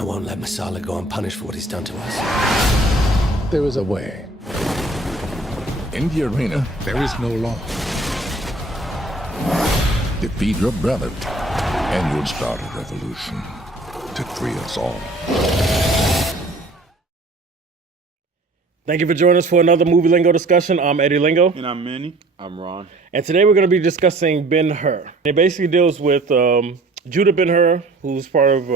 I won't let Masala go unpunished for what he's done to us. There is a way. In the arena, There is no law. defeat your brother, and you'll start a revolution to free us all. Thank you for joining us for another Movie Lingo discussion. I'm Eddie Lingo. And I'm Manny. I'm Ron. And today we're going to be discussing Ben-Hur. It basically deals with Judah Ben-Hur, who's part of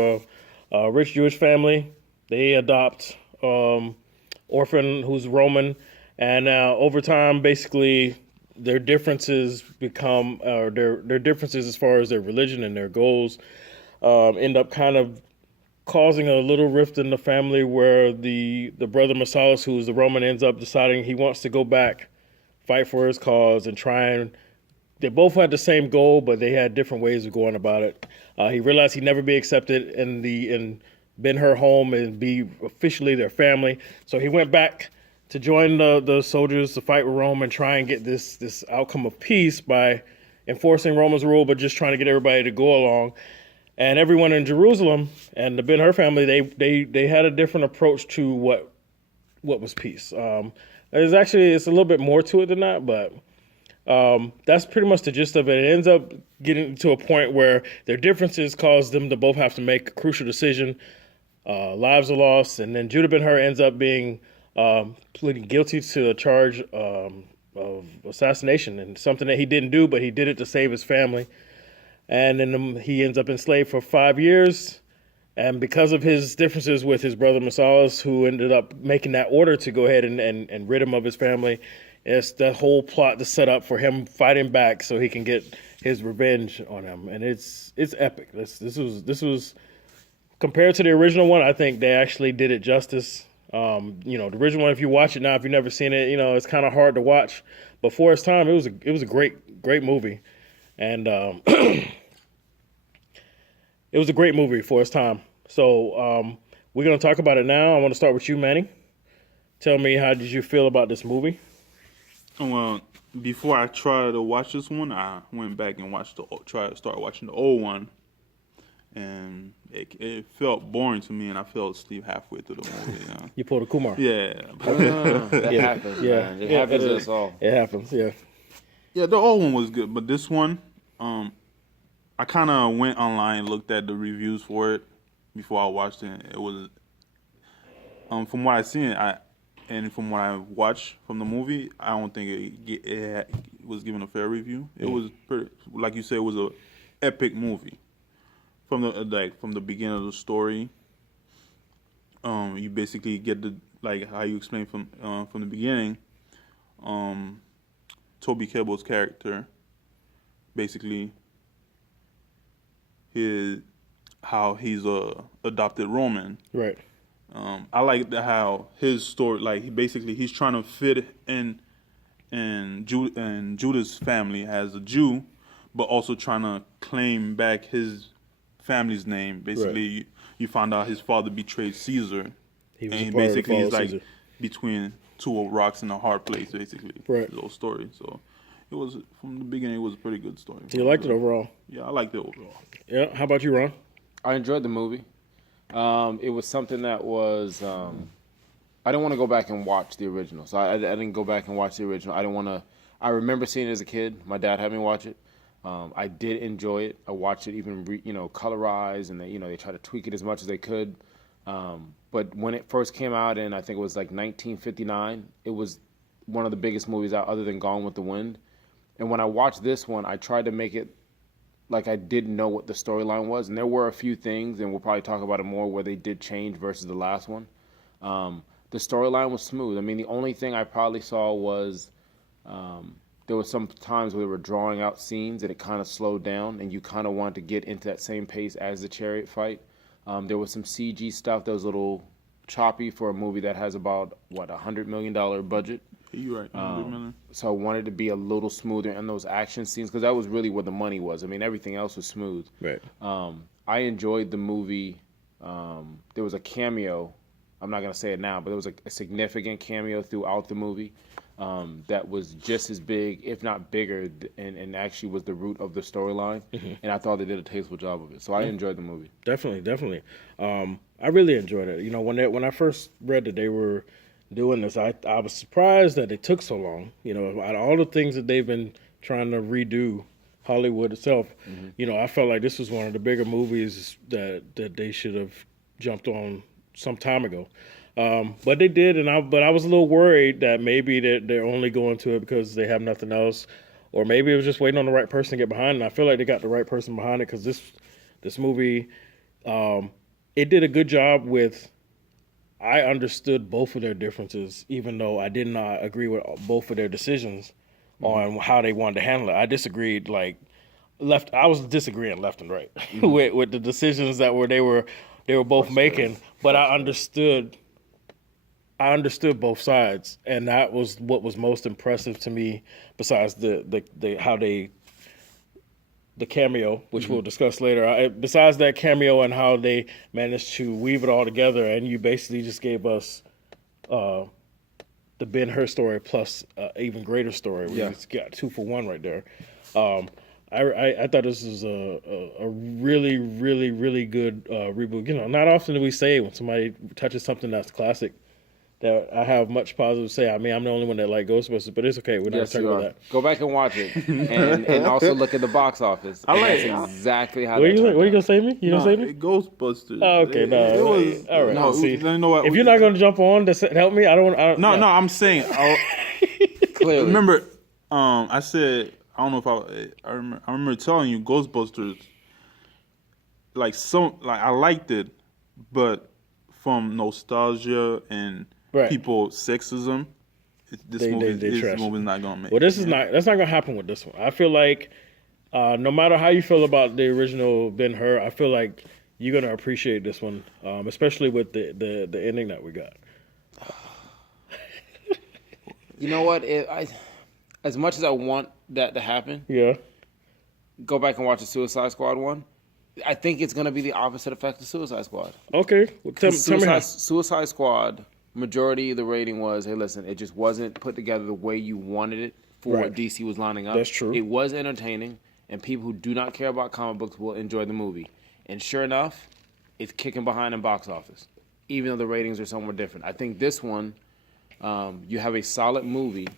a rich Jewish family. They adopt orphan who's Roman. And over time, basically, their differences become, or their differences as far as their religion and their goals end up kind of causing a little rift in the family where the brother Masalas, who's the Roman, ends up deciding he wants to go back, fight for his cause, and try and... They both had the same goal, but they had different ways of going about it. He realized he'd never be accepted in Ben-Hur home and be officially their family. So he went back to join the soldiers to fight with Rome and try and get this outcome of peace by enforcing Rome's rule, but just trying to get everybody to go along. And everyone in Jerusalem and the Ben-Hur family, they had a different approach to what was peace. It's a little bit more to it than that, but that's pretty much the gist of it. It ends up getting to a point where their differences cause them to both have to make a crucial decision. Lives are lost, and then Judah Ben-Hur ends up being pleading guilty to a charge of assassination, and something that he didn't do, but he did it to save his family. And then he ends up enslaved for 5 years. And because of his differences with his brother Masalas, who ended up making that order to go ahead and rid him of his family, it's the whole plot to set up for him fighting back so he can get his revenge on him. And it's epic. This was compared to the original one, I think they actually did it justice. The original one, if you watch it now, if you've never seen it, it's kind of hard to watch. But for its time, it was a great movie. And it was a great movie for its time. So we're going to talk about it now. I want to start with you, Manny. Tell me, how did you feel about this movie? Well, before I tried to watch this one, I went back and started watching the old one. And it felt boring to me, and I fell asleep halfway through the movie. You pulled a Kumar. Yeah. That happens, man. It happens to us all. It happens, yeah. Yeah, the old one was good, but this one, I kind of went online and looked at the reviews for it before I watched it. It was, from what I've seen, and from what I watched from the movie, I don't think it was given a fair review. It was pretty, like you said, it was a epic movie. From the beginning of the story, you basically get how you explained from the beginning. Toby Kebbell's character, basically, how he's a adopted Roman. Right. I like how his story, he's trying to fit in Judah's family as a Jew, but also trying to claim back his family's name. Basically, right. You find out his father betrayed Caesar, and basically he's like Caesar. Between two rocks in a hard place, basically. Right. His whole story. So it was, from the beginning, it was a pretty good story. You liked it overall? Yeah, I liked it overall. Yeah. How about you, Ron? I enjoyed the movie. It was something that was. I didn't want to go back and watch the original, so I didn't go back and watch the original. I didn't want to. I remember seeing it as a kid. My dad had me watch it. I did enjoy it. I watched it even, colorized, and they tried to tweak it as much as they could. But when it first came out, and I think it was like 1959, it was one of the biggest movies out, other than Gone with the Wind. And when I watched this one, I tried to make it like I didn't know what the storyline was, and there were a few things, and we'll probably talk about it more, where they did change versus the last one. The storyline was smooth. I mean, the only thing I probably saw was. There were some times where we were drawing out scenes and it kind of slowed down, and you kind of wanted to get into that same pace as the chariot fight. There was some CG stuff that was a little choppy for a movie that has about, $100 million budget. You're right, $100 million. So I wanted to be a little smoother in those action scenes, because that was really where the money was. I mean, everything else was smooth. Right. I enjoyed the movie. There was a cameo. I'm not going to say it now, but there was a significant cameo throughout the movie. that was just as big, if not bigger, and actually was the root of the storyline. And I thought they did a tasteful job of it. So I enjoyed the movie. Definitely. I really enjoyed it. You know, when I first read that they were doing this, I was surprised that it took so long. You know, out of all the things that they've been trying to redo Hollywood itself, you know, I felt like this was one of the bigger movies that they should have jumped on some time ago. But they did, but I was a little worried that maybe they're only going to it because they have nothing else, or maybe it was just waiting on the right person to get behind it. And I feel like they got the right person behind it because this movie, it did a good job with. I understood both of their differences, even though I did not agree with both of their decisions on how they wanted to handle it. I disagreed I was disagreeing left and right with the decisions that they were both making, but I understood both sides, and that was what was most impressive to me. Besides the cameo, which we'll discuss later. Besides that cameo and how they managed to weave it all together, and you basically just gave us the Ben-Hur story plus even greater story. We just got 2 for 1 right there. I thought this was a really, really, really good reboot. You know, not often do we say when somebody touches something that's classic that I have much positive to say. I mean, I'm the only one that like Ghostbusters, but it's okay. We're not talking about that. Go back and watch it, and also look at the box office. That's exactly how. What are you gonna say me? You gonna say me? Ghostbusters. Oh, okay, It was all right. No, See, you know what? if you're not gonna jump on to help me, I don't. No, I'm saying. Clearly, remember, I said I don't know if I remember telling you Ghostbusters. Like I liked it, but from nostalgia and people sexism, this movie's not gonna make. Well, that's not gonna happen with this one. I feel like no matter how you feel about the original Ben-Hur, I feel like you're gonna appreciate this one, especially with the ending that we got. You know what? As much as I want that to happen, go back and watch the Suicide Squad one. I think it's going to be the opposite effect of Suicide Squad. Okay. Well, tell me how. Suicide Squad, majority of the rating was, hey, listen, it just wasn't put together the way you wanted it for what DC was lining up. That's true. It was entertaining, and people who do not care about comic books will enjoy the movie. And sure enough, it's kicking behind in box office, even though the ratings are somewhat different. I think this one, you have a solid movie,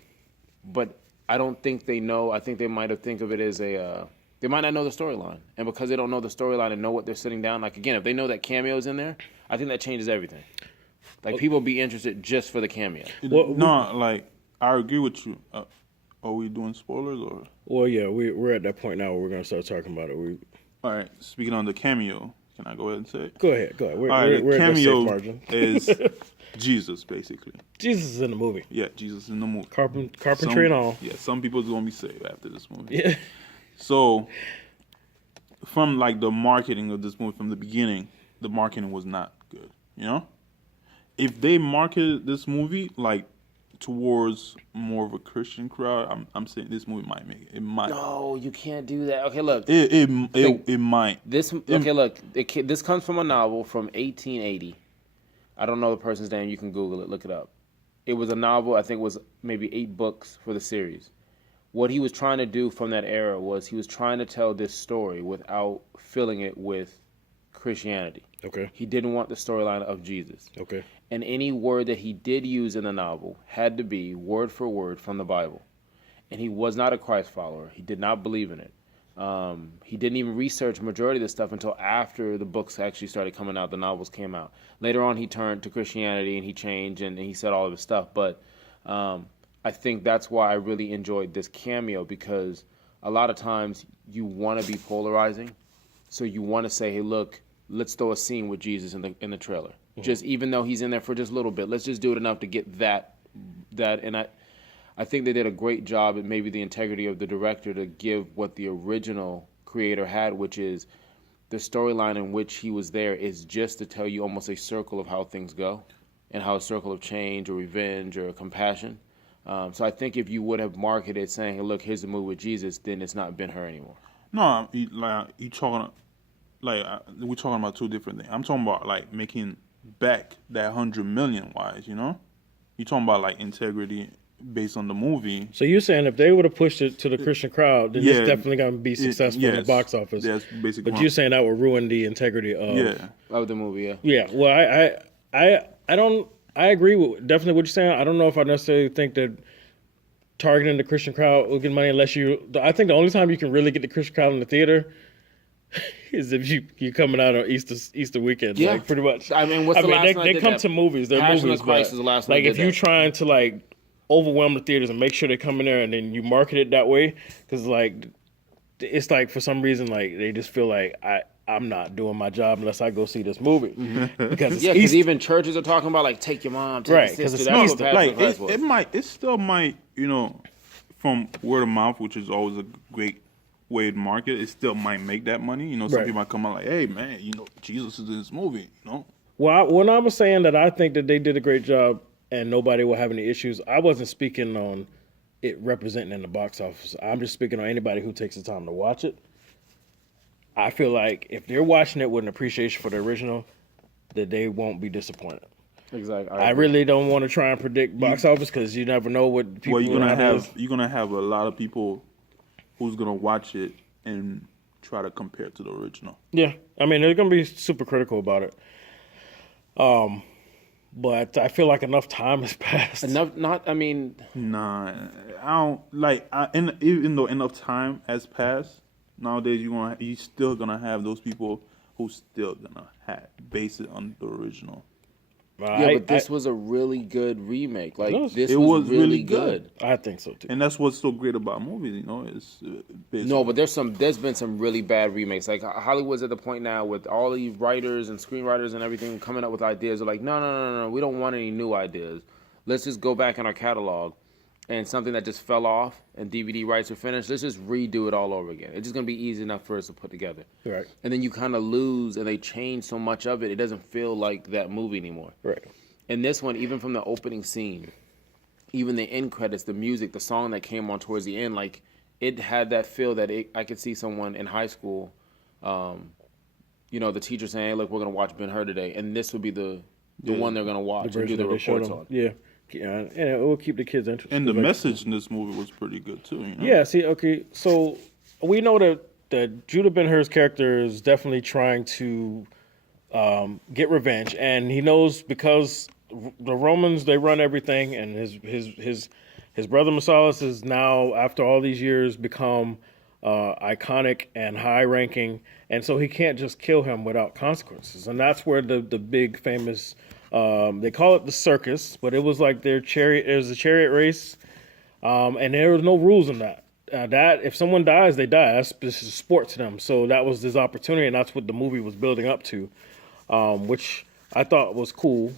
but I don't think they know. I think they might have think of it as they might not know the storyline. And because they don't know the storyline and know what they're sitting down, like, again, if they know that cameo's in there, I think that changes everything. Like, people be interested just for the cameo. I agree with you. Are we doing spoilers or? Well, yeah, we're at that point now where we're going to start talking about it. All right, speaking on the cameo, can I go ahead and say it? Go ahead. We're the cameo at the safe margin. is Jesus, basically. Jesus is in the movie. Yeah, Jesus is in the movie. Carpentry and all. Yeah, some people's going to be saved after this movie. Yeah. So, from like the marketing of this movie from the beginning, the marketing was not good. You know, if they marketed this movie like towards more of a Christian crowd, I'm saying this movie might make it. It might. No, you can't do that. Okay, look. It might. This comes from a novel from 1880. I don't know the person's name. You can Google it. Look it up. It was a novel. I think it was maybe 8 books for the series. What he was trying to do from that era was he was trying to tell this story without filling it with Christianity. Okay. He didn't want the storyline of Jesus. Okay. And any word that he did use in the novel had to be word for word from the Bible. And he was not a Christ follower. He did not believe in it. He didn't even research majority of this stuff until after the books actually started coming out, the novels came out. Later on, he turned to Christianity and he changed and he said all of his stuff. But I think that's why I really enjoyed this cameo, because a lot of times you want to be polarizing. So you want to say, hey, look, let's throw a scene with Jesus in the trailer. Mm-hmm. Just even though he's in there for just a little bit, let's just do it enough to get that. And I think they did a great job at maybe the integrity of the director to give what the original creator had, which is the storyline in which he was there is just to tell you almost a circle of how things go and how a circle of change or revenge or compassion. So I think if you would have marketed saying, hey, look, here's the movie with Jesus, then it's not Ben-Hur anymore. No, we're talking about 2 different things. I'm talking about like making back that 100 million wise, you know? You're talking about like integrity based on the movie. So you're saying if they would have pushed it to the Christian crowd, then it's Yeah. definitely going to be successful in the Yes. box office. That's basically. But you're saying that would ruin the integrity of Of the movie, yeah. Yeah, well, I don't. I agree with definitely what you're saying. I don't know if I necessarily think that targeting the Christian crowd will get money unless you. I think the only time you can really get the Christian crowd in the theater is if you're coming out on Easter weekend. Yeah. Like, pretty much. I mean, what's the last one I they did come that? to movies. They're Passion movies. of Christ but, is the last one like I if did you're that. trying to like overwhelm the theaters and make sure they come in there and then you market it that way, because like it's like for some reason like they just feel like I'm not doing my job unless I go see this movie because it's Yeah, because Easter. even churches are talking about like take your mom, take Right, your 'cause sister. it's That's Easter. what Passion of like Christ was. it still might, from word of mouth, which is always a great way to market. It still might make that money. Some Right. people might come out like, hey man, Jesus is in this movie. Well, when I was saying that I think that they did a great job and nobody will have any issues, I wasn't speaking on it representing in the box office. I'm just speaking on anybody who takes the time to watch it. I feel like if they're watching it with an appreciation for the original, that they won't be disappointed. Exactly. I really don't want to try and predict box office because you never know what people. Well, you're gonna nowadays- have a lot of people who's gonna watch it and try to compare it to the original. Yeah, I mean they're gonna be super critical about it. But I feel like enough time has passed. Enough. Not. I mean, Nah, I don't like. Even though enough time has passed, nowadays you still gonna have those people who still gonna base it on the original. yeah, but this was a really good remake. Like this It was was really really good. I think so too. And that's what's so great about movies, It's based No, on- but there's been some really bad remakes. Like Hollywood's at the point now with all these writers and screenwriters and everything coming up with ideas. They're like, no, we don't want any new ideas. Let's just go back in our catalog and something that just fell off and DVD rights are finished. Let's just redo it all over again. It's just gonna be easy enough for us to put together. Right. And then you kind of lose, and they change so much of it. It doesn't feel like that movie anymore. Right. And this one, even from the opening scene, even the end credits, the music, the song that came on towards the end, like it had that feel that I could see someone in high school, the teacher saying, hey, look, we're going to watch Ben-Hur today. And this would be the one they're going to watch and do the that they showed reports them. on. Yeah. And it will keep the kids interested. and the Like- message in this movie was pretty good too. Yeah, see, okay, so we know that Judah Ben-Hur's character is definitely trying to get revenge, and he knows because the Romans, they run everything, and his brother Messias is now, after all these years, become iconic and high-ranking, and so he can't just kill him without consequences, and that's where the big famous, they call it the circus, but it was like their chariot. It was a chariot race. And there was no rules in that. That if someone dies, they die. This is sport to them. So that was this opportunity, and that's what the movie was building up to, which I thought was cool.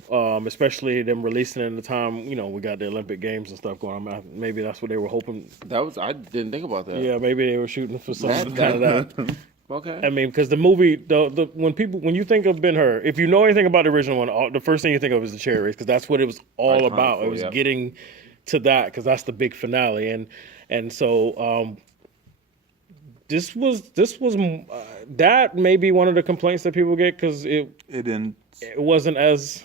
Especially them releasing it in the time we got the Olympic Games and stuff going on. Maybe that's what they were hoping. I didn't think about that. Yeah, maybe they were shooting for something out of that. Okay. I mean, because the movie, when you think of Ben-Hur, if you know anything about the original one, the first thing you think of is the chariot race, because that's what it was all Iconic about. It for, was yeah. getting to that, because that's the big finale, and so this was that may be one of the complaints that people get, because it wasn't as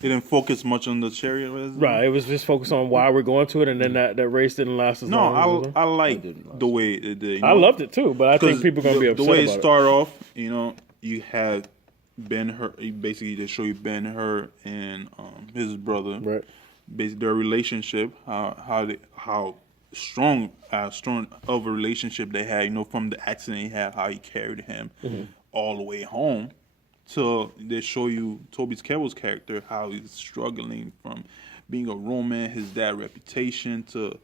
It didn't focus much on the chariot race. right. It was just focused on why we're going to it, and then that race didn't last as long. No, as I like the way it did. I loved it too, but I think 'Cause people are gonna be the upset way about it started off. You had Ben-Hur. Basically, they show you Ben-Hur and his brother. Right. Basically, their relationship, how strong of a relationship they had. From the accident he had, how he carried him all the way home. So they show you Toby Kebbell's character, how he's struggling from being a Roman, his dad's reputation, to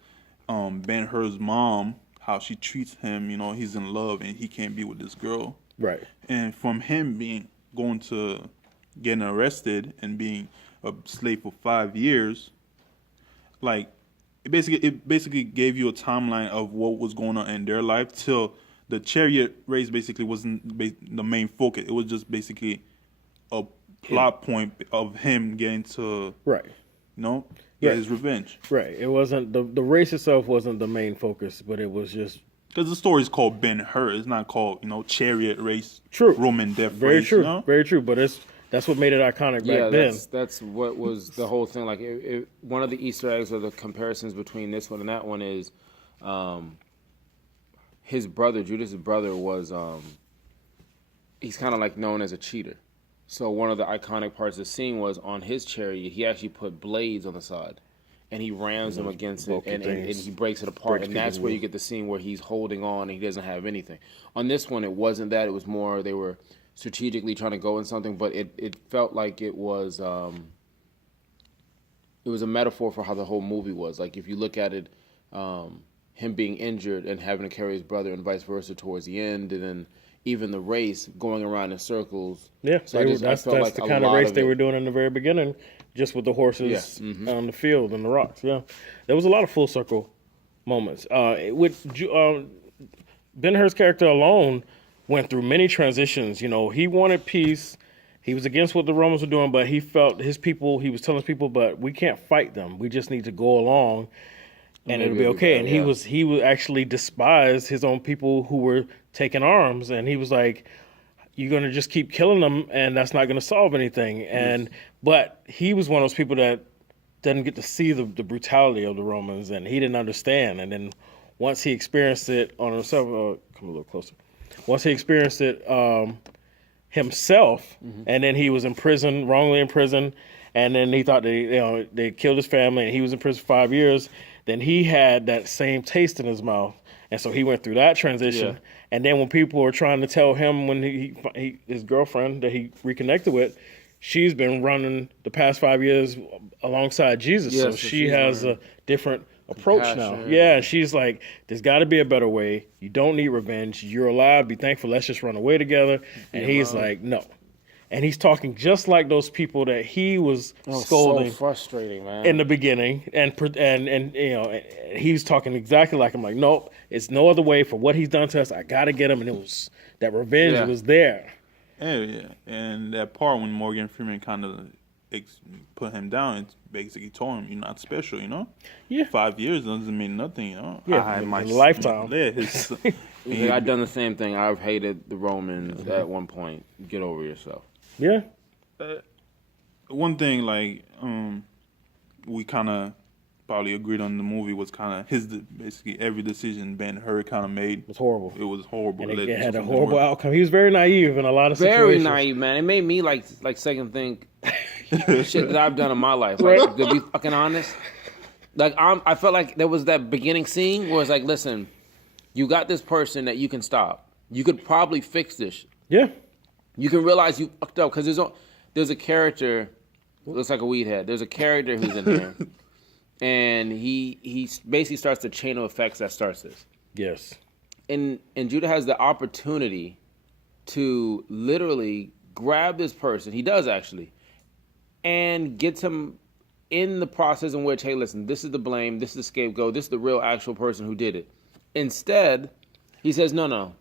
Ben-Hur's mom, how she treats him. He's in love and he can't be with this girl. Right. And from him going to getting arrested and being a slave for 5 years, like it basically gave you a timeline of what was going on in their life till the chariot race basically wasn't the main focus. It was just basically a plot point of him getting to Right. get his revenge. Right. It wasn't the race itself wasn't the main focus, but it was just Because the story is called Ben-Hur. It's not called chariot race. True. Roman death very race. true. Very true. But That's what made it iconic back then. That's what was the whole thing. Like one of the Easter eggs or the comparisons between this one and that one is his brother, Judas's brother, was he's kind of like known as a cheater. So one of the iconic parts of the scene was on his chariot, he actually put blades on the side. And he rams them against it, and he breaks it apart. And that's where you get the scene where he's holding on and he doesn't have anything. On this one, it wasn't that. It was more they were strategically trying to go in something, but it felt like it was a metaphor for how the whole movie was. Like if you look at it, him being injured and having to carry his brother and vice versa towards the end, and then even the race going around in circles. Yeah, so that's like the kind of race they were doing in the very beginning, just with the horses on the field and the rocks. Yeah, there was a lot of full circle moments. With Ben-Hur's character alone went through many transitions. You know, he wanted peace. He was against what the Romans were doing, but he felt his people, he was telling his people, but we can't fight them. We just need to go along and it'll be okay. And he would actually despise his own people who were taking arms, and he was like, you're going to just keep killing them and that's not going to solve anything. But he was one of those people that didn't get to see the brutality of the Romans, and he didn't understand. And then once he experienced it on himself, come a little closer. Once he experienced it himself, and then he was in prison, wrongly in prison, and then he thought they killed his family, and he was in prison for 5 years. Then he had that same taste in his mouth, and so he went through that transition. Yeah. And then when people were trying to tell him when his girlfriend that he reconnected with, she's been running the past 5 years alongside Jesus, so she has a different approach now. Yeah, she's like, there's got to be a better way. You don't need revenge. You're alive. Be thankful. Let's just run away together. And he's like, no. And he's talking just like those people that he was scolding. So frustrating, man. In the beginning, and you know, he's talking exactly like him. Like, nope, it's no other way for what he's done to us. I gotta get him, and it was that revenge was there. Yeah, and that part when Morgan Freeman kind of put him down, it's basically told him, "You're not special," you know. Yeah. 5 years doesn't mean nothing, you know. Yeah, I had my lifetime. I've done the same thing. I've hated the Romans at one point. Get over yourself. Yeah. One thing, like, we kind of probably agreed on the movie was kind of basically every decision Ben-Hur kind of made was horrible. It was horrible. And it had a horrible outcome. He was very naive in a lot of situations. Very naive, man. It made me like second think shit that I've done in my life. Like, to be fucking honest, like I felt like there was that beginning scene where it's like, listen, you got this person that you can stop. You could probably fix this. Yeah. You can realize you fucked up because there's a character looks like a weed head. There's a character who's in here, and he basically starts the chain of effects that starts this. Yes. And Judah has the opportunity to literally grab this person. He does actually, and gets him in the process in which, hey, listen, this is the blame, this is the scapegoat, this is the real actual person who did it. Instead, he says, no,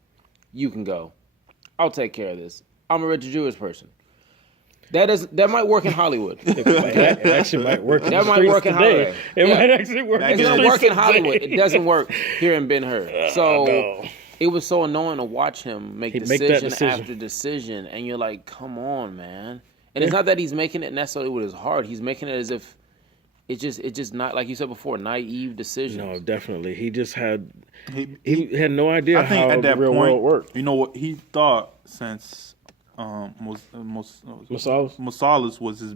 you can go. I'll take care of this. I'm a rich Jewish person. That might work in Hollywood. It actually might work. That might work in Hollywood. It might actually work. It's gonna work in Hollywood. It doesn't work here in Ben-Hur. So it was so annoying to watch him make decision after decision, and you're like, come on, man. And it's not that he's making it necessarily with his heart. He's making it as if it's just not, like you said before, naive decisions. No, definitely. He just had he had no idea how at that the real world worked. You know what he thought since Mossalas was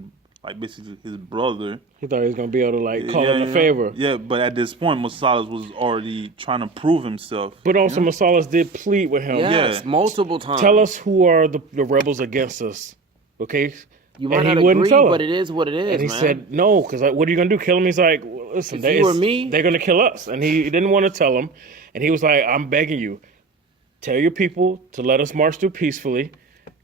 basically his brother. He thought he was gonna be able to call him a favor. Yeah, but at this point, Mossalas was already trying to prove himself. But also, Mossalas did plead with him. Yes, multiple times. Tell us who are the rebels against us, okay? You might not agree, but it is what it is. And he said no, because what are you gonna do? Kill him? He's like, well, listen, they're gonna kill us, and he didn't want to tell him, and he was like, I'm begging you, tell your people to let us march through peacefully.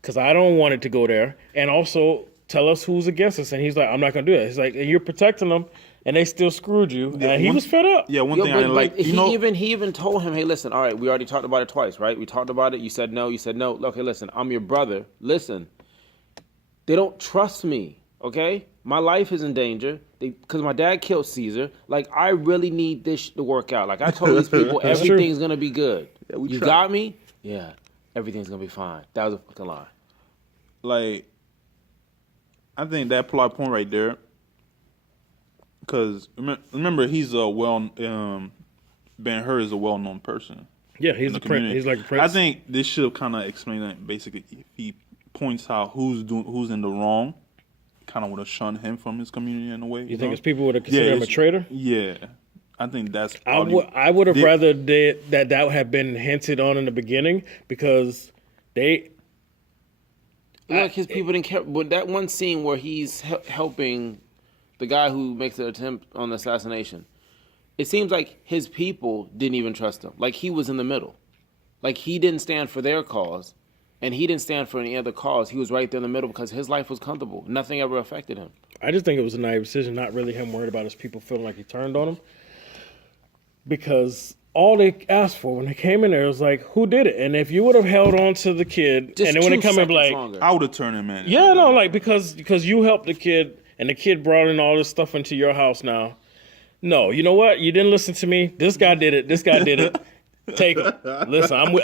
Because I don't want it to go there. And also, tell us who's against us. And he's like, I'm not going to do that. He's like, and you're protecting them, and they still screwed you. And he was fed up. Yeah, one thing I didn't like. He even told him, hey, listen, all right, we already talked about it twice, right? We talked about it. You said no. Okay, listen, I'm your brother. Listen, they don't trust me, okay? My life is in danger because my dad killed Caesar. Like, I really need this to work out. Like, I told these people everything's going to be good. Yeah, you got me? Yeah. Everything's gonna be fine. That was a fucking lie. Like, I think that plot point right there, because remember he's a Ben-Hur is a well-known person. Yeah, he's a prince. He's like a prince. I think this should kind of explain that. Basically, if he points out who's in the wrong, kind of would have shunned him from his community in a way. You think his people would have considered him a traitor? Yeah, I think that's. I would have rather that have been hinted on in the beginning because they. Look, his people didn't care. But that one scene where he's helping the guy who makes the attempt on the assassination, it seems like his people didn't even trust him. Like he was in the middle. Like he didn't stand for their cause, and he didn't stand for any other cause. He was right there in the middle because his life was comfortable. Nothing ever affected him. I just think it was a naive decision, not really him worried about his people feeling like he turned on him. Because all they asked for when they came in there was like, who did it? And if you would have held on to the kid, Just and then when they come in, like, longer. I would have turned him in. Yeah, no, like because you helped the kid, and the kid brought in all this stuff into your house now. No, you know what? You didn't listen to me. This guy did it. This guy did it. Take him. Listen,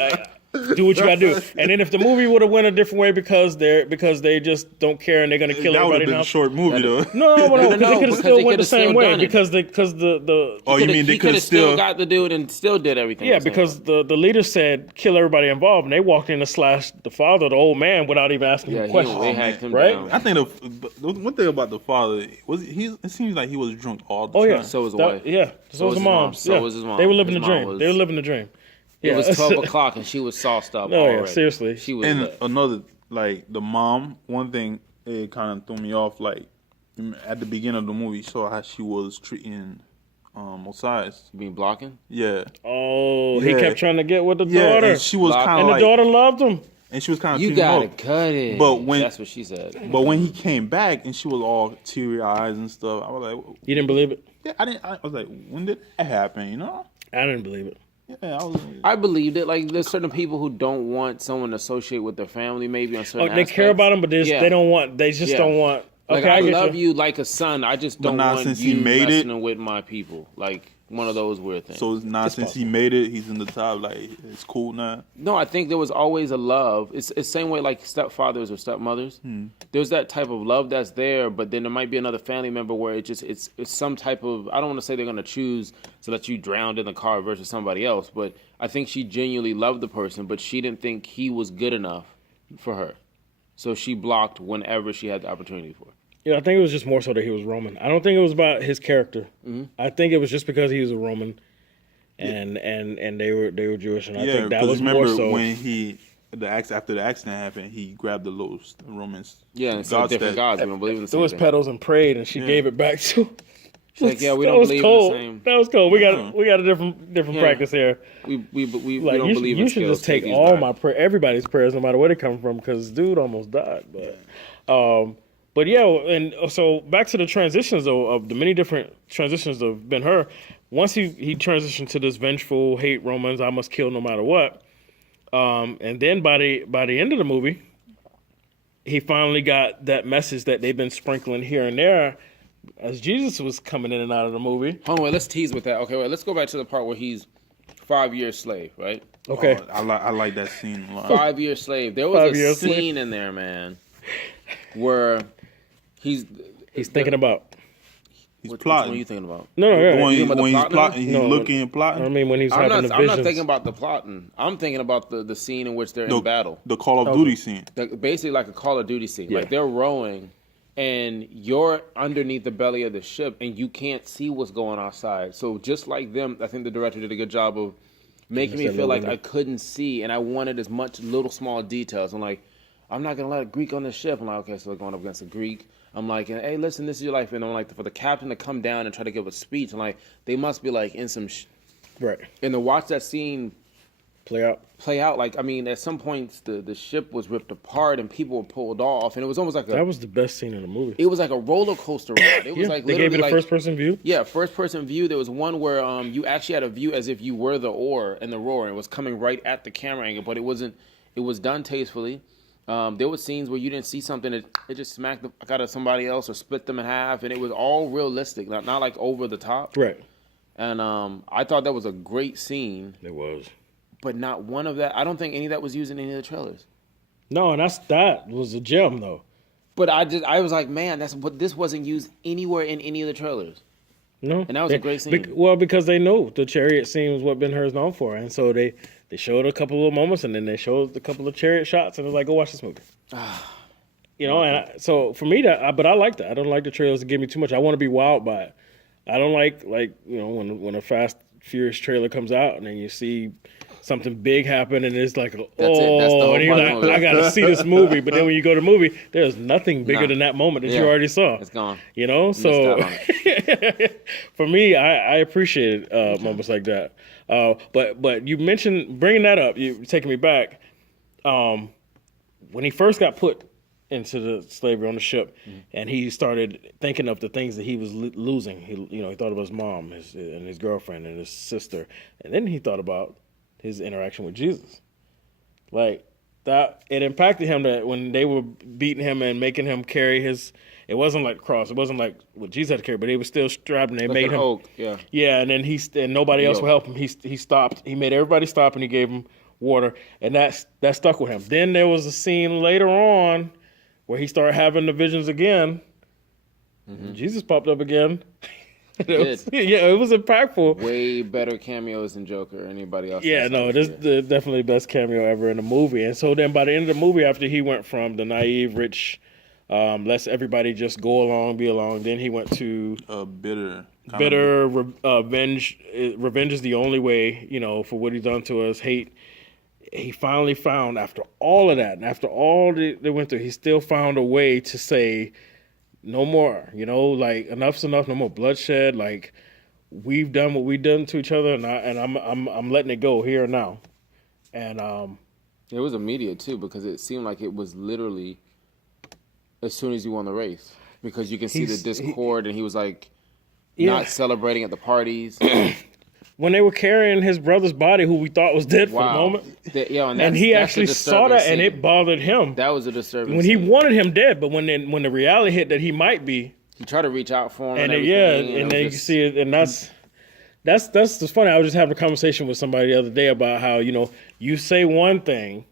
do what you gotta do. And then if the movie would have went a different way because they just don't care and they're gonna kill that would everybody have been now. a short movie though. No, because they could have still went the same way done it. because the Oh, you mean they he could could have have still still got the dude and still did everything. yeah the same because way. the leader said kill everybody involved and they walked in to slash the father, the old man, without even asking him a question. they hacked him right? down. I think the one thing about the father was it seems like he was drunk all the Oh time. yeah, So was the That- wife. Yeah, so was the was his mom. mom. So yeah. was his mom. They were living His the mom dream. was- They were living the dream. It Yeah. was 12 o'clock and she was sauced up No, yeah, already. seriously. She was And lit. another, like the mom, one thing it kind of threw me off. Like at the beginning of the movie, you saw how she was treating Osiris. being blocking. Yeah, Oh, he Yeah. kept trying to get with the yeah, daughter, and she was Lock- kind and of the like, daughter loved him. and she was kind of You treating him gotta up. cut it. But when- That's what she said. But when he came back and she was all teary eyes and stuff, I was like, You didn't believe it? yeah, I was like, when did that happen? You know? I didn't believe it. Yeah, I was. I believed it. Like there's certain people who don't want someone to associate with their family, maybe on certain. Oh, they care aspects. about him, but they Yeah. they don't want. They just Yeah. don't want. Like Okay, I get love you like a son. I just But don't not want since you he made it. messing with my people. Like one of those weird things. So now since he made it, he's in the top. Like it's cool now. No, I think there was always a love. It's the same way like stepfathers or stepmothers. There's that type of love that's there, but then there might be another family member where it's some type of, I don't want to say they're gonna choose to let you drown in the car versus somebody else, but I think she genuinely loved the person, but she didn't think he was good enough for her, so she blocked whenever she had the opportunity for it. Yeah, I think it was just more so that he was Roman. I don't think it was about his character. I think it was just because he was a Roman, and they were Jewish, and I Yeah, think that because was remember more so. when after the accident happened, he grabbed the little Romans. Yeah, and so different gods. We don't believe in the There same was thing. petals and prayed, and she gave it back to him. She's like, yeah, we That don't was believe cold. in the same. That was cool. We got a different practice here. We Like don't believe in you should skills, just take these all back. everybody's prayers, no matter where they come from, because dude almost died. But yeah, and so back to the transitions of the many different transitions of Ben-Hur. Once he transitioned to this vengeful, hate Romans, I must kill no matter what. And then by the end of the movie, he finally got that message that they've been sprinkling here and there as Jesus was coming in and out of the movie. Hold on, wait, let's tease with that. Okay, wait, let's go back to the part where he's 5 years slave, right? Okay. I like that scene a lot. 5 year slave. There was 5 a years scene slave. in there, man, where he's Thinking about. He's What plotting. are you thinking about? No, yeah. When, You talking about the when he's plot now? plotting, he's No, looking and plotting. I mean, when he's I'm having not. the I'm visions. not thinking about the plotting. I'm thinking about the scene in which they're in battle. The Call of Duty scene. Basically, like a Call of Duty scene. Yeah. Like they're rowing, and you're underneath the belly of the ship, and you can't see what's going outside. So just like them, I think the director did a good job of making me that feel little like window. I couldn't see, and I wanted as much little small details. I'm like, I'm not gonna let a Greek on the ship. I'm like, okay, so they're going up against a Greek. I'm like, hey, listen, this is your life, and I'm like, for the captain to come down and try to give a speech, I'm like, they must be like in some, Right. and to watch that scene Play out. play out, like, I mean, at some points the ship was ripped apart and people were pulled off, and it was almost like That was the best scene in the movie. it was like a roller coaster ride. It was like they literally gave you the like, first person view. yeah, first person view. There was one where you actually had a view as if you were the oar and the rower, and it was coming right at the camera angle, but it wasn't. It was done tastefully. There were scenes where you didn't see something that it just smacked the fuck out of somebody else or split them in half, and it was all realistic, not like over the top. Right. And I thought that was a great scene, It was. but not one of that. I don't think any of that was used in any of the trailers. No, and that was a gem though. But I was like, man, this wasn't used anywhere in any of the trailers. No, and that was a great scene. Because they know the chariot scene was what Ben-Hur is known for, and so they showed a couple of little moments, and then they showed a couple of chariot shots, and it was like, go watch this movie. So for me, but I like that. I don't like the trailers to give me too much. I want to be wowed by it. I don't like when a Fast Furious trailer comes out and then you see something big happen and it's like, That's the whole and you're like, movie. I gotta see this movie. But then when you go to the movie, there's nothing bigger than that moment that you already saw. It's gone. So for me, I appreciate moments like that. But you mentioned bringing that up. You're taking me back. When he first got put into the slavery on the ship, and he started thinking of the things that he was losing. He thought about his mom, and his girlfriend, and his sister, and then he thought about his interaction with Jesus. Like that, it impacted him that when they were beating him and making him carry his. It wasn't like cross. It wasn't like what Jesus had to carry, but they were still strapping. They made him. Oak, yeah, and then and nobody else would help him. He stopped. He made everybody stop, and he gave him water, and that stuck with him. Then there was a scene later on where he started having the visions again. Jesus popped up again. It was impactful. Way better cameos than Joker or anybody else. Yeah, no, this is definitely the best cameo ever in the movie. And so then by the end of the movie, after he went from the naive, rich, let's everybody just go along, be along, then he went to bitter. Revenge. Revenge is the only way, for what he's done to us. Hate. He finally found, after all of that, and after all they went through, he still found a way to say, no more, like enough's enough, no more bloodshed. Like we've done what we've done to each other, and I'm letting it go here and now. And it was immediate too, because it seemed like it was literally as soon as you won the race, because you can see the discord, and he was like not celebrating at the parties. When they were carrying his brother's body, who we thought was dead for the moment, and he actually saw that, and it bothered him. That was a disturbing. When he wanted him dead, but when the reality hit that he might be, he tried to reach out for him. And then you see it, and that's funny. I was just having a conversation with somebody the other day about how you say one thing,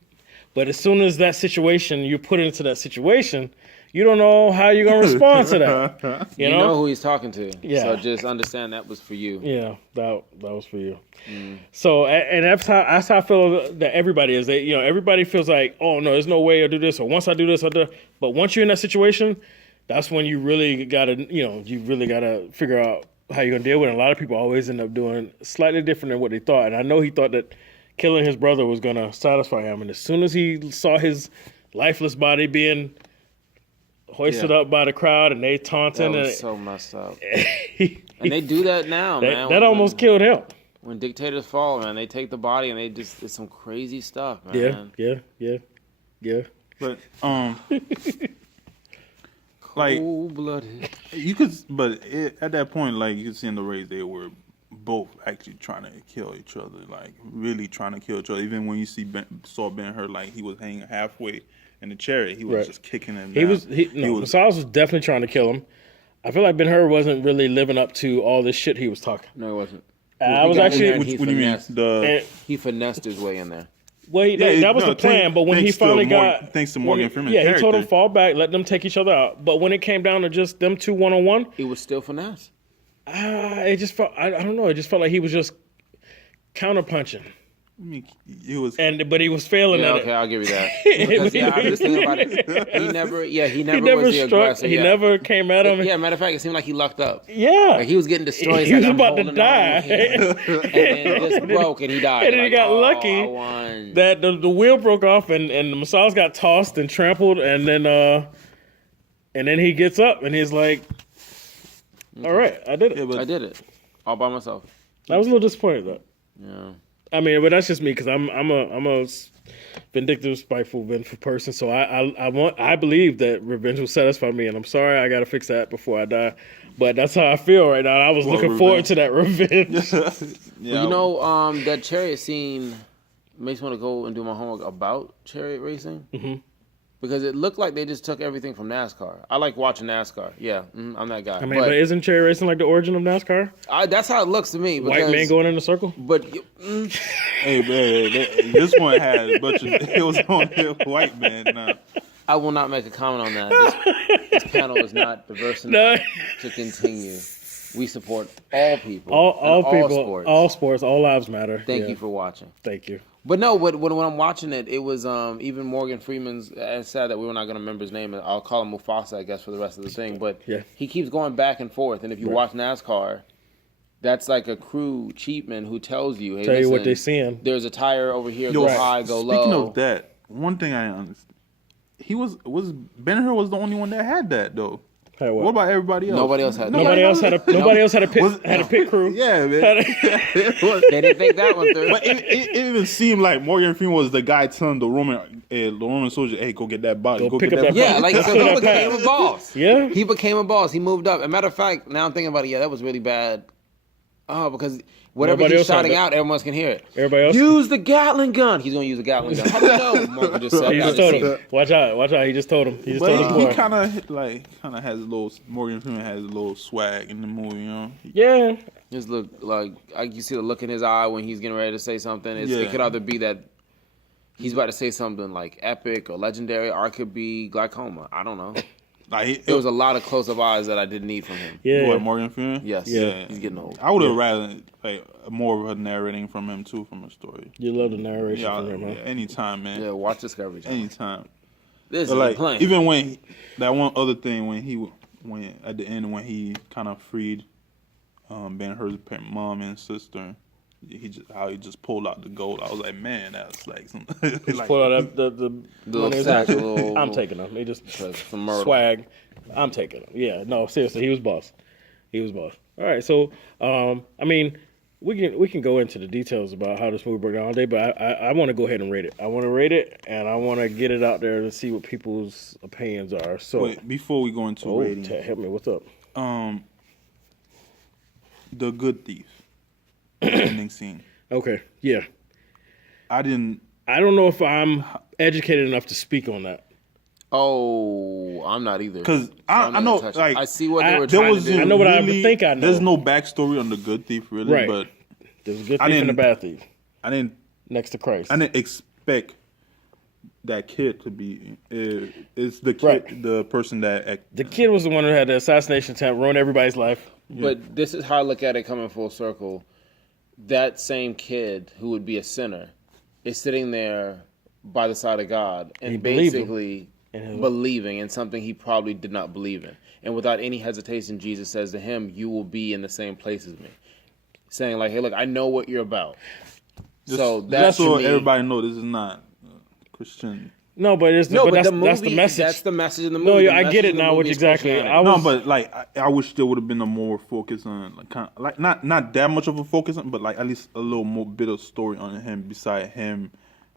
but as soon as that situation you put into that situation, you don't know how you're gonna respond to that. You know who he's talking to. Yeah. So just understand that was for you. Yeah, that was for you. So and that's how I feel that everybody is. Everybody feels like, oh no, there's no way I'll do this, or once I do this, I'll do. But once you're in that situation, that's when you really gotta figure out how you're gonna deal with it. And a lot of people always end up doing slightly different than what they thought. And I know he thought that killing his brother was gonna satisfy him. And as soon as he saw his lifeless body being hoisted up by the crowd, and they taunting. That was so messed up. And they do that now, man. That almost killed him. When dictators fall, man, they take the body and it's some crazy stuff, man. Yeah. But like cold-blooded. You could, at that point, like you could see in the race, they were both actually trying to kill each other, like really trying to kill each other. Even when you saw Ben-Hur, like he was hanging halfway in the chariot, he was just kicking him down. Messias was definitely trying to kill him. I feel like Ben-Hur wasn't really living up to all this shit he was talking. No, he wasn't. I was actually. What do you mean? He finessed his way in there. Well, that was the plan. But when he finally thanks to Morgan Freeman's he told him fall back, let them take each other out. But when it came down to just them two 1-on-1, it was still finesse. It just felt. I don't know. It just felt like he was just counterpunching. I mean, but he was failing at it. Okay, I'll give you that. Because, I'm just thinking about it. He never was the aggressor. He never came at him. Yeah, matter of fact, it seemed like he lucked up. Yeah. Like he was getting destroyed. He was about to die. And then just broke, and he died. And then he got lucky that the wheel broke off, and the Messiah got tossed and trampled, and then he gets up, and he's like, all right, I did it. I did it. All by myself. I was a little disappointed, though. Yeah. I mean, but that's just me, because I'm a vindictive, spiteful, vengeful person. So I believe that revenge will satisfy me, and I'm sorry I got to fix that before I die. But that's how I feel right now. I was looking forward to that revenge. That chariot scene makes me want to go and do my homework about chariot racing. Mm-hmm. Because it looked like they just took everything from NASCAR. I like watching NASCAR. Yeah, I'm that guy. I mean, but isn't chariot racing like the origin of NASCAR? That's how it looks to me. White man going in a circle? But hey, man, this one had a bunch of... It was on white man. I will not make a comment on that. This panel is not diverse enough to continue. We support all people. All people. Sports. All sports. All lives matter. Thank you for watching. Thank you. But no, when I'm watching it, it was even Morgan Freeman's. It's sad that we were not going to remember his name. I'll call him Mufasa, I guess, for the rest of the thing. But he keeps going back and forth. And if you watch NASCAR, that's like a crew chiefman who tells you, hey, tell listen, you what they're seeing. There's a tire over here. Go high, go low. Speaking of that, one thing I understand, Ben-Hur was the only one that had that though. What about everybody else? Nobody else had. Nobody else had a pit crew. Yeah, man. They didn't think that one through. But it even seemed like Morgan Freeman was the guy telling the Roman soldier, "Hey, go get that body. Go pick get up that." that Yeah, body. like so he became a boss. Yeah. He became a boss. He moved up. As a matter of fact, now I'm thinking about it. Yeah, that was really bad. Oh, because whatever Nobody he's else had shouting that. out, everyone else can hear it. Everybody else Use the Gatling gun. He's gonna use a Gatling gun. How do you know? Morgan just said. He I just just told seen him. it. Watch out. He just told him. He just told his But he boy. kind of has a little. Morgan Freeman has a little swag in the movie, you know. Yeah. Just look like you see the look in his eye when he's getting ready to say something. It could either be that he's about to say something like epic or legendary, or it could be glaucoma. I don't know. Like There was a lot of close-up eyes that I didn't need from him. Yeah. What, Morgan Freeman? Yes. Yeah. He's getting old. I would have rather more of a narrating from him too, from a story. You love the narration Yeah, from him, huh? anytime, man. Yeah, watch Discovery Channel. Anytime. This But is like, playing. even when that one other thing when at the end when he kind of freed Ben-Hur's mom and sister, he just pulled out the gold. I was like, man, that's like some like, Pull out the little money. sack, little- I'm taking him. He just some murder. swag. I'm taking him. Yeah, no, seriously, he was boss. All right, so I mean, we can go into the details about how this movie broke down all day, but I want to go ahead and rate it. I want to rate it, and I want to get it out there to see what people's opinions are. So Wait, before we go into rating, Ted, help me. What's up? The Good Thief ending scene. Okay, yeah. I don't know if I'm educated enough to speak on that. Oh, I'm not either. Because I know, like, I see what they were trying to do. I know what I think I know. There's no backstory on the Good Thief, really. Right. But There's a good thief and a bad thief I didn't next to Christ. I didn't expect that kid to be. It's the kid, Right. the person that. The kid was the one who had the assassination attempt, ruined everybody's life. But this is how I look at it coming full circle. That same kid who would be a sinner is sitting there by the side of God and basically believing in something he probably did not believe in. And without any hesitation, Jesus says to him, you will be in the same place as me. Saying like, hey, look, I know what you're about. So that's so me. everybody know this is not Christian. No, but it's No, but that's, the movie, that's the message. That's the message in the No, movie. I get it now. Which exactly? No, but like I wish there would have been a more focus on like kind of, like not that much of a focus on, but like at least a little more bit of story on him beside him,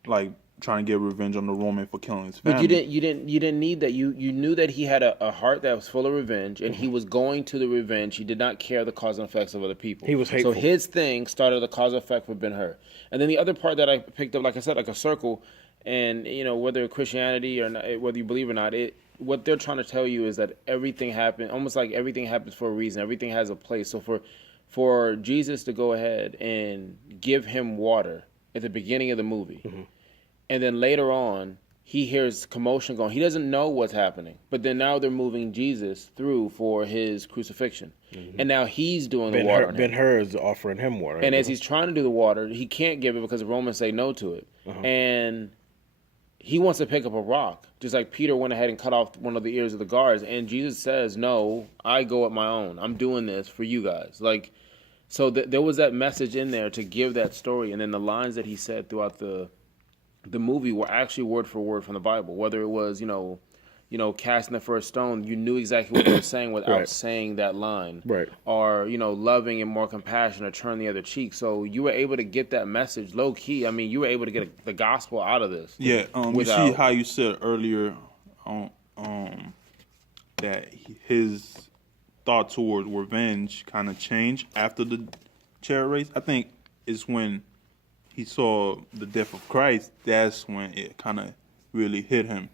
like trying to get revenge on the Roman for killing his family. But you didn't need that. You knew that he had a heart that was full of revenge, and he was going to the revenge. He did not care the cause and effects of other people. He was hateful. So his thing started the cause and effect for Ben-Hur. And then the other part that I picked up, like I said, like a circle, and you know whether Christianity or not, whether you believe or not, what they're trying to tell you is that everything happened, almost like everything happens for a reason. Everything has a place. So for Jesus to go ahead and give him water at the beginning of the movie. Mm-hmm. And then later on, he hears commotion going. He doesn't know what's happening. But then now they're moving Jesus through for his crucifixion. Mm-hmm. And now he's doing the water. Ben-Hur is offering him water. And as he's trying to do the water, he can't give it because the Romans say no to it. Uh-huh. And he wants to pick up a rock. Just like Peter went ahead and cut off one of the ears of the guards. And Jesus says, no, I go at my own. I'm doing this for you guys. Like, so there was that message in there to give that story. And then the lines that he said throughout the movie were actually word for word from the Bible. Whether it was, you know, casting the first stone, you knew exactly what they were saying without saying that line. Right. Or, you know, loving and more compassion or turn the other cheek. So you were able to get that message low key. I mean, you were able to get the gospel out of this. Yeah. You see how you said earlier that his thought toward revenge kind of changed after the chariot race. I think it's when he saw the death of Christ, that's when it kind of really hit him.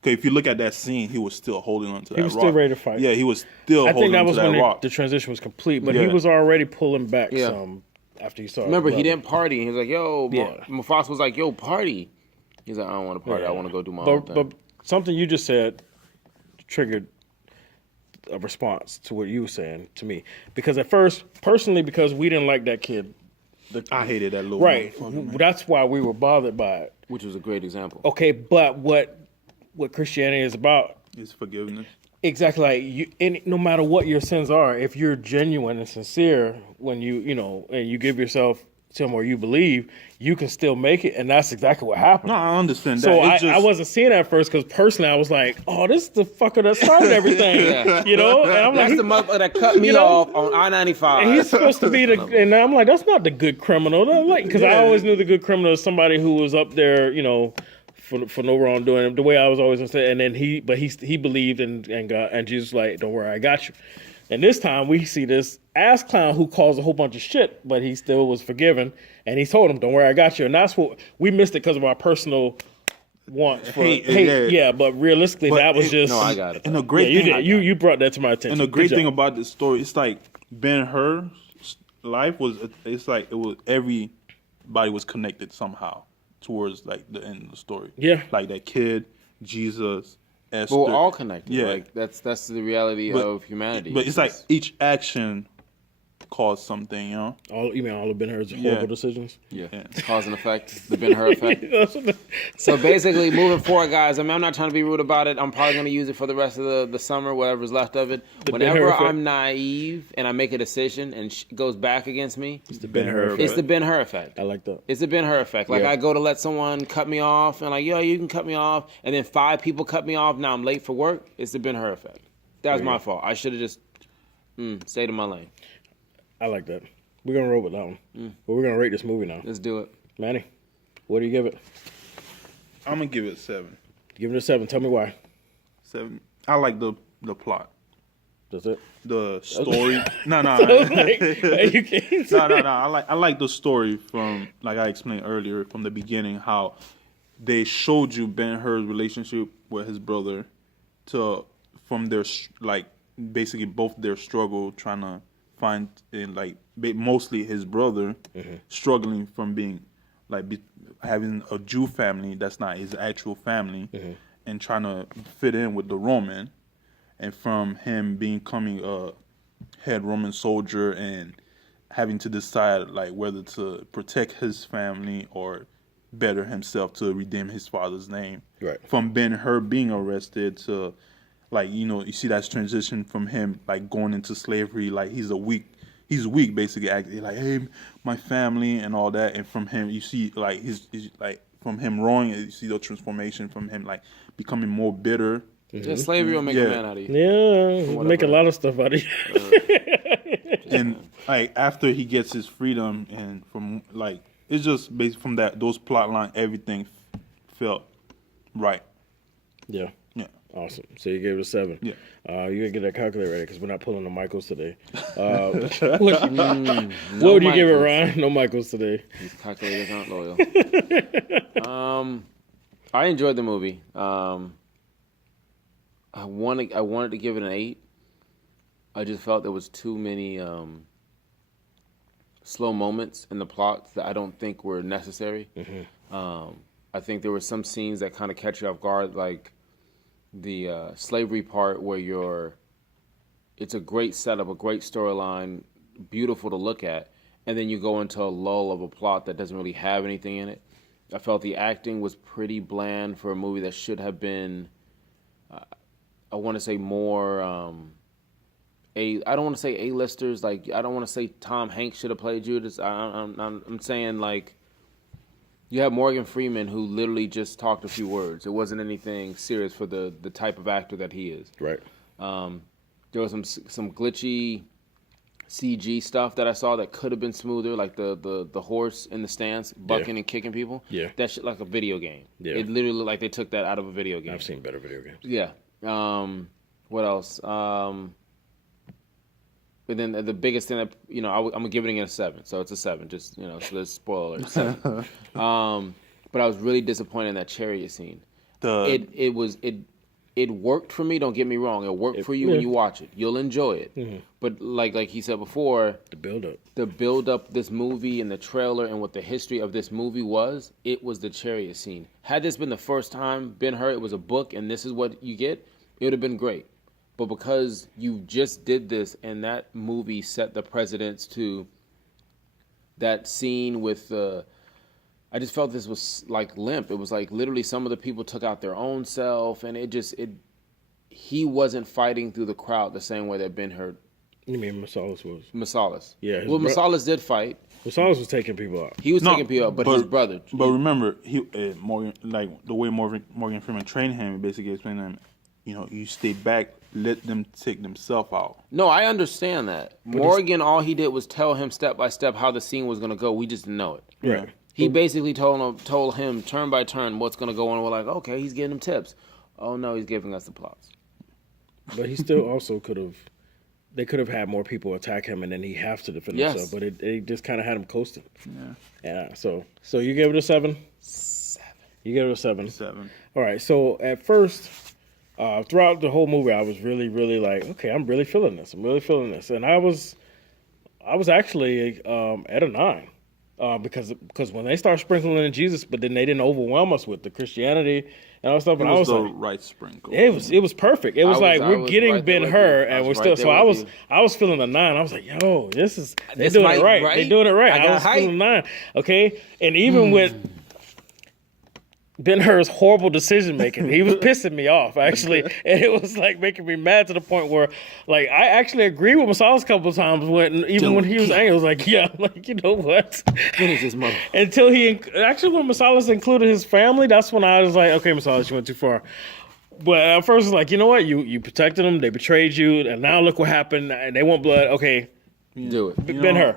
Because if you look at that scene, he was still holding on to that rock. He was still ready to fight. Yeah, he was still holding on to that rock. I think that was when the transition was complete, but he was already pulling back some after he saw it. Remember, he didn't party. He was like, yo, Mufasa was like, yo, party. He's like, I don't want to party. I want to go do my own thing. something you just said triggered a response to what you were saying to me. Because at first, personally, because we didn't like that kid. I hated that little Right. motherfucker, man. That's why we were bothered by it. Which was a great example. Okay, but what Christianity is about, It's forgiveness. exactly like you, and no matter what your sins are, if you're genuine and sincere when and you give yourself to him or you believe, you can still make it, and that's exactly what happened. No, I understand that. So It's I wasn't seeing that at first because personally I was like, oh, this is the fucker that started everything, Yeah. And I'm That's like, the motherfucker that cut me you know, off on I-95. and he's supposed to be and I'm like, that's not the good criminal, because I always knew the good criminal is somebody who was up there, for no wrongdoing. The way I was always gonna say, and then he believed and God, and Jesus was like, don't worry, I got you. And this time we see this ass clown who caused a whole bunch of shit, but he still was forgiven, and he told him, don't worry, I got you. And that's what we missed it because of our personal wants for hate. Yeah, but realistically, that was just. No, I got it. And the great thing, you brought that to my attention. and the great thing about this story, it's like Ben-Hur's life it's like it was everybody was connected somehow towards like the end of the story. Yeah. Like that kid, Jesus, Esther. But we're all connected. Yeah. Like that's the reality of humanity. But it's like each action caused something, all of Ben-Hur's horrible decisions. Yeah. Cause and effect, the Ben-Hur effect. So basically, moving forward, guys, I'm not trying to be rude about it. I'm probably going to use it for the rest of the summer, whatever's left of it. Whenever Ben-Hur effect. I'm naive and I make a decision and goes back against me, It's the Ben-Hur effect. it's the Ben-Hur effect. I like that. It's the Ben-Hur effect. Like, I go to let someone cut me off, and like, yo, you can cut me off, and then 5 people cut me off, now I'm late for work. It's the Ben-Hur effect. That was my fault. I should have just stayed in my lane. I like that. We're gonna roll with that one. But we're gonna rate this movie now. Let's do it. Manny, what do you give it? I'm gonna give it 7. Give it a 7. Tell me why. 7. I like the plot, That's it. the story. No. You can't. No. I like the story from, like I explained earlier, from the beginning, how they showed you Ben-Hur's relationship with his brother, from their basically both their struggle trying to find, in mostly his brother struggling from being having a Jew family that's not his actual family, and trying to fit in with the Roman, and from him becoming a head Roman soldier and having to decide whether to protect his family or better himself to redeem his father's name. Right. From Ben-Hur being arrested to you see that transition from him going into slavery, he's weak basically, acting like, hey, my family and all that, and from him you see he's from him rowing, you see the transformation from him becoming more bitter. Yeah, slavery will make a man out of you. Yeah, make a lot of stuff out of you. And after he gets his freedom, and from it's just based from those plot line, everything felt right. Yeah. Yeah. Awesome. So you gave it a 7. Yeah. You gotta get that calculator ready because we're not pulling the Michaels today. What would you give it, Ryan? No Michaels today. These calculators aren't loyal. I enjoyed the movie. I wanted to give it an 8. I just felt there was too many slow moments in the plot that I don't think were necessary. I think there were some scenes that kind of catch you off guard, like the slavery part where it's a great setup, a great storyline, beautiful to look at, and then you go into a lull of a plot that doesn't really have anything in it. I felt the acting was pretty bland for a movie that should have been, I want to say more, I don't want to say A-listers, I don't want to say Tom Hanks should have played Judas. I'm saying you have Morgan Freeman who literally just talked a few words. It wasn't anything serious for the type of actor that he is. Right. There was some glitchy CG stuff that I saw that could have been smoother, like the horse in the stance bucking and kicking people. Yeah. That shit like a video game. Yeah. It literally looked like they took that out of a video game. I've seen better video games. Yeah. What else? But then the biggest thing that I'm gonna give it a 7, so it's a 7. Just so there's spoiler alert, 7. But I was really disappointed in that chariot scene. It it worked for me. Don't get me wrong. It worked for you when you watch it. You'll enjoy it. But like he said before, the build up this movie and the trailer and what the history of this movie was, it was the chariot scene. Had this been the first time Ben-Hur, it was a book and this is what you get, it would have been great. But because you just did this and that movie set the precedence to that scene with I just felt this was like limp. It was like literally some of the people took out their own self, and he wasn't fighting through the crowd the same way that Ben-Hur. You mean Masalas was? Masalas. Yeah. Well, Masalas did fight. Masalas was taking people out. He was taking people out, but his brother. But remember, Morgan, like the way Morgan Freeman trained him, he basically explained to him, you stay back, let them take themselves out. No, I understand that. Morgan, all he did was tell him step by step how the scene was going to go. We just didn't know it. Right. He basically told him turn by turn what's going to go on. We're like, okay, he's giving him tips. Oh, no, he's giving us the plots. But he still also could have. They could have had more people attack him, and then he have to defend himself. But it just kind of had him coasting. Yeah. So you gave it a 7. 7. You gave it a 7. 7. All right. So at first, throughout the whole movie, I was really, really like, okay, I'm really feeling this. I'm really feeling this, and I was actually at a 9. Because when they start sprinkling in Jesus, but then they didn't overwhelm us with the Christianity and all that stuff. And It was I the was like, right sprinkle. it was perfect. It was like we're getting right there with Ben-Hur, you. and we're right still. there So with you. I was feeling a 9. I was like, yo, they're This doing might- it right. right? They're doing it right. I I got was hype. feeling a 9. Okay, and even with Ben-Hur's horrible decision making, he was pissing me off actually, and it was like making me mad to the point where, like, I actually agree with Masalas a couple of times when he was angry, I was like, yeah, like, you know what? Finish this mother. Until when Masalas included his family, that's when I was like, okay, Masalas, you went too far. But at first, it's like, you know what? You protected them, they betrayed you, and now look what happened, and they want blood. Okay, Do it. Ben-Hur,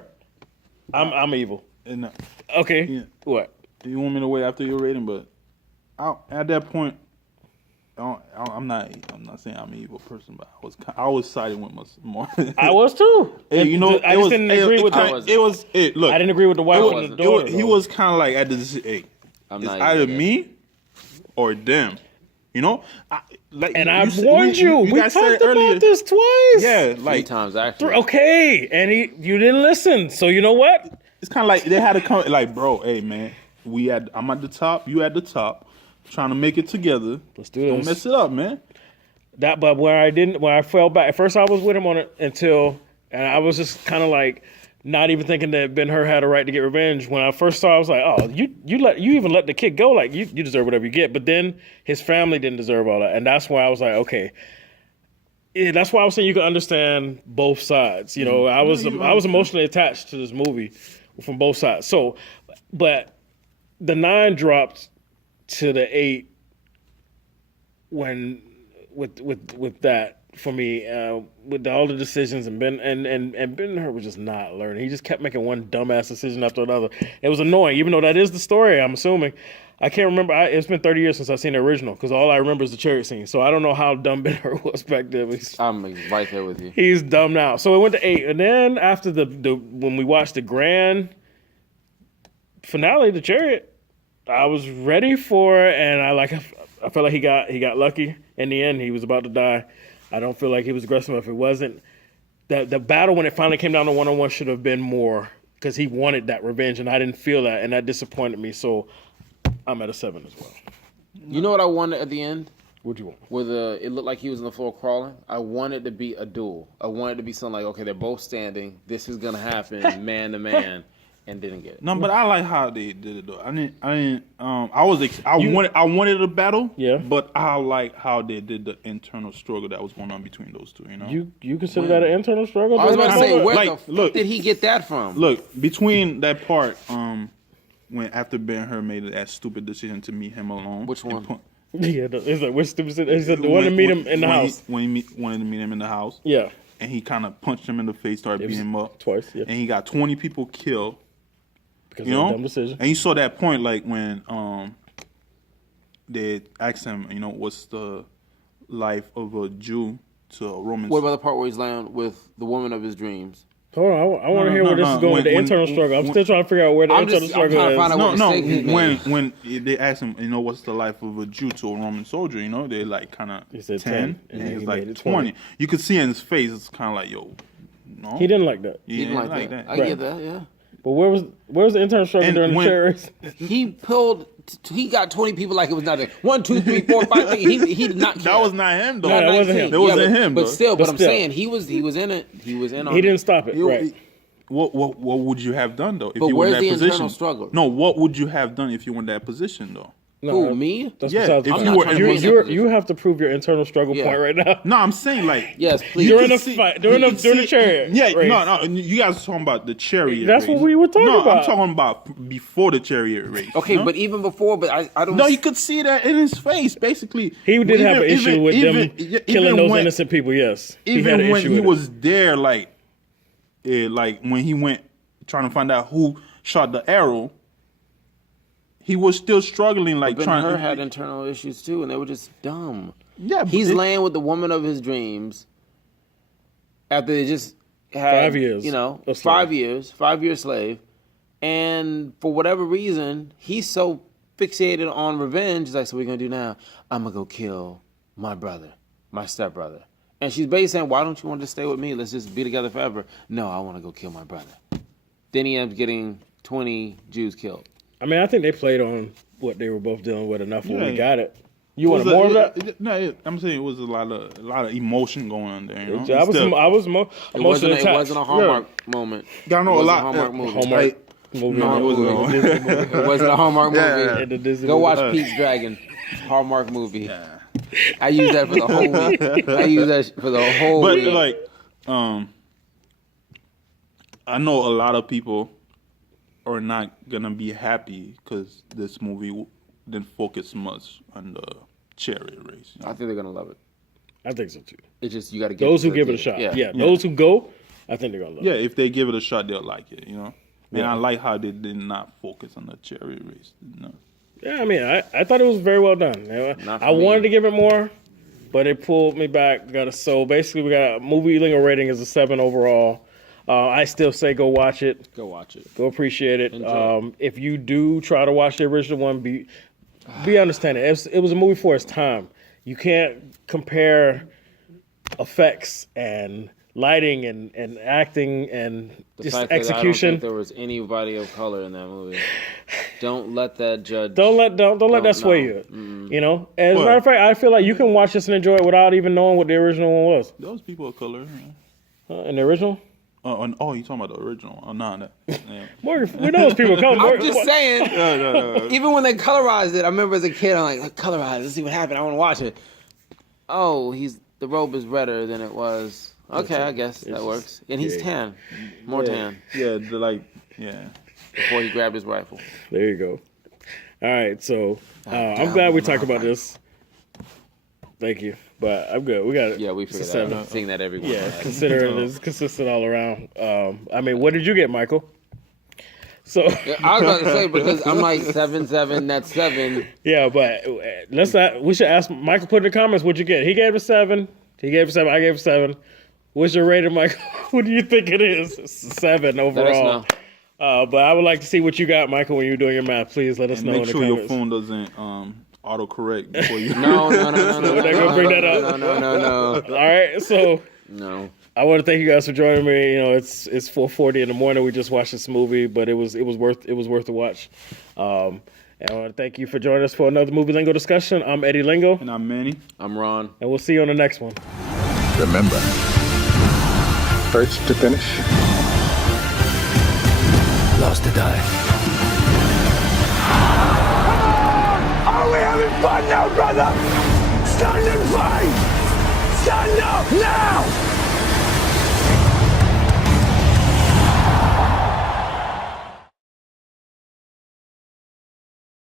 I'm evil. And, Okay, what? you want me to wait after your rating, but at that point, I'm not saying I'm an evil person, but I was siding with more. I was too. Hey, I just didn't agree with that. Look, I didn't agree with the wife and the daughter. he was kind of like at the hey, I'm it's not either even- me or them. And I warned you. We guys talked said earlier. about this twice. Yeah, 3 like times actually. Okay, and you didn't listen. So you know what? it's kind of like they had to come. Like, bro, hey man, I'm at the top. You at the top, trying to make it together. Let's do Don't this. mess it up, man. But when I fell back, at first I was with him on it and I was just kind of like not even thinking that Ben-Hur had a right to get revenge. When I first saw, I was like, oh, you even let the kid go, like you deserve whatever you get. But then his family didn't deserve all that, and that's why I was like, okay. Yeah, that's why I was saying you can understand both sides. You know, I was emotionally attached to this movie from both sides. So, but the 9 dropped to the 8 when with that for me with all the decisions and Ben-Hur was just not learning. He just kept making one dumbass decision after another. It was annoying, even though that is the story. I'm assuming. I can't remember. It's been 30 years since I've seen the original because all I remember is the chariot scene. So I don't know how dumb Ben-Hur was back then. I'm right there with you. He's dumb now. So it went to 8, and then after the when we watched the grand finale, the chariot, I was ready for it, and I felt like he got lucky in the end. He was about to die. I don't feel like he was aggressive enough. It wasn't the battle when it finally came down to 1-on-1 should have been more because he wanted that revenge, and I didn't feel that, and that disappointed me. So I'm at a 7 as well. You know what I wanted at the end? What'd you want? Where it looked like he was on the floor crawling. I wanted to be a duel. I wanted to be something like, okay, they're both standing. This is gonna happen, man to man, and didn't get it. No, but I like how they did it though. I wanted a battle. Yeah. But I like how they did the internal struggle that was going on between those two. You know. You consider that an internal struggle? I was about to say, where Like, the fuck look. did he get that from? Look, between that part, when after Ben-Hur made that stupid decision to meet him alone. Which one? Yeah, it's like we're stupid. He said the one to meet him in the house. When he wanted to meet him in the house. Yeah, And he kind of punched him in the face, started beating him up. twice. Yeah, And he got 20 people killed. because You of a know? dumb decision. And you saw that point, like when they asked him, what's the life of a Jew to a Roman. What about the part where he's laying with the woman of his dreams? Hold on, I want to hear where this is going with the internal struggle. I'm still trying to figure out where the internal struggle trying to find is. out No, what mistake he made. when they asked him, what's the life of a Jew to a Roman soldier? They're like kind of He said 10, 10, and he's he like made it 20. You could see in his face, it's kind of like, yo, no. He didn't like that. He Didn't like that. I get that. Yeah. But where was the internal struggle And during the when- terrorist? He pulled. He got 20 people like it was nothing. 1, 2, 3, 4, 5. He did not care. That was not him, though. No, that wasn't him. That wasn't him, But though. still, But I'm still. saying he was in it. He was in on He it. didn't stop it. Right. What would you have done, though, if But you were in where's that the position? internal struggle? No, what would you have done if you were in that position, though? Who, me? That's Yeah, besides if the you point. were in that position. You have to prove your internal struggle Yeah. point right now. No, I'm saying, like... Yes, please. During could the fight, during the chariot Yeah, race. no, you guys are talking about the chariot That's race. what we were talking no, about. I'm talking about before the chariot race. Okay, but even before, but I don't. No, you could see that in his face, basically. He did have an issue with them killing those when, innocent people. Yes, he had Even an when issue he with was there, like when he went trying to find out who shot the arrow, he was still struggling, like trying. Ben-Hur had internal issues too, and they were just dumb. Yeah, but he's laying with the woman of his dreams after they just had 5 years of slave. 5-year slave, and for whatever reason, he's so fixated on revenge. He's like, so what are we gonna do now? I'm gonna go kill my brother, my stepbrother. And she's basically saying, why don't you want to stay with me? Let's just be together forever. No, I want to go kill my brother. Then he ends up getting 20 Jews killed. I mean, I think they played on what they were both dealing with enough when we Yeah. got it. You wanted more of that? No, I'm saying it was a lot of emotion going on there. You know? I was It emotionally attached. wasn't a Hallmark moment. Gotta know It a wasn't lot. Hallmark movie. Hallmark movie. No, it wasn't. It wasn't a Hallmark movie. And the Disney Go movie. watch Pete's Dragon. Hallmark movie. I use that for the whole week. I use that for the whole But week. like, I know a lot of people are not gonna be happy because this movie didn't focus much on the chariot race. You know? I think they're gonna love it. I think so too. It's just you got to get Those who to give it a the- shot. Yeah. Yeah, those who go, I think they're gonna love Yeah, it. if they give it a shot, they'll like it. You know, and Yeah. I like how they did not focus on the chariot race. You know? Yeah, I mean, I thought it was very well done. Not for I wanted me. to give it more, but it pulled me back. So basically, we got a movie Lingo rating is a 7 overall. I still say go watch it. Go watch it. Go appreciate it. Enjoy. If you do try to watch the original one, be understanding. It was a movie for its time. You can't compare effects and lighting and acting and The just fact that I don't execution. think there was anybody of color in that movie. Don't let that judge. Don't let that sway no. you. You know. And as a What? matter of fact, I feel like you can watch this and enjoy it without even knowing what the original one was. Those people of color. In the original, Oh, you talking about the original? Oh, no, that. Yeah. Morgan, we know those people come. I'm just saying. No. Even when they colorized it, I remember as a kid, I'm like, colorize. Let's see what happened. I want to watch it. Oh, the robe is redder than it was. Okay, I guess that works. And he's tan, more tan, Yeah, before he grabbed his rifle. There you go. All right, so I'm glad we talked about this. Thank you, but I'm good. We got it. Yeah, we It's a figured that 7. out. Seeing that everywhere. Yeah, considering it's consistent all around. I mean, what did you get, Michael? So Yeah, I was about to say because I'm like 7, that's 7. yeah, but we should ask Michael. Put in the comments what you get. He gave it a 7. He gave it a 7. I gave it a 7. What's your rating, Michael? What do you think it is? It's a 7 overall. But I would like to see what you got, Michael, when you're doing your math. Please let us and know make in the sure comments. your phone doesn't autocorrect before you. No. We're not gonna bring that up. No. All right, so No. I want to thank you guys for joining me. You know, it's 4:40 in the morning. We just watched this movie, but it was worth the watch. And I want to thank you for joining us for another Movie Lingo discussion. I'm Eddie Lingo, And I'm Manny. I'm Ron. and we'll see you on the next one. Remember, first to finish, Last to die. Are we having fun now, brother? Stand and fight! Stand up now!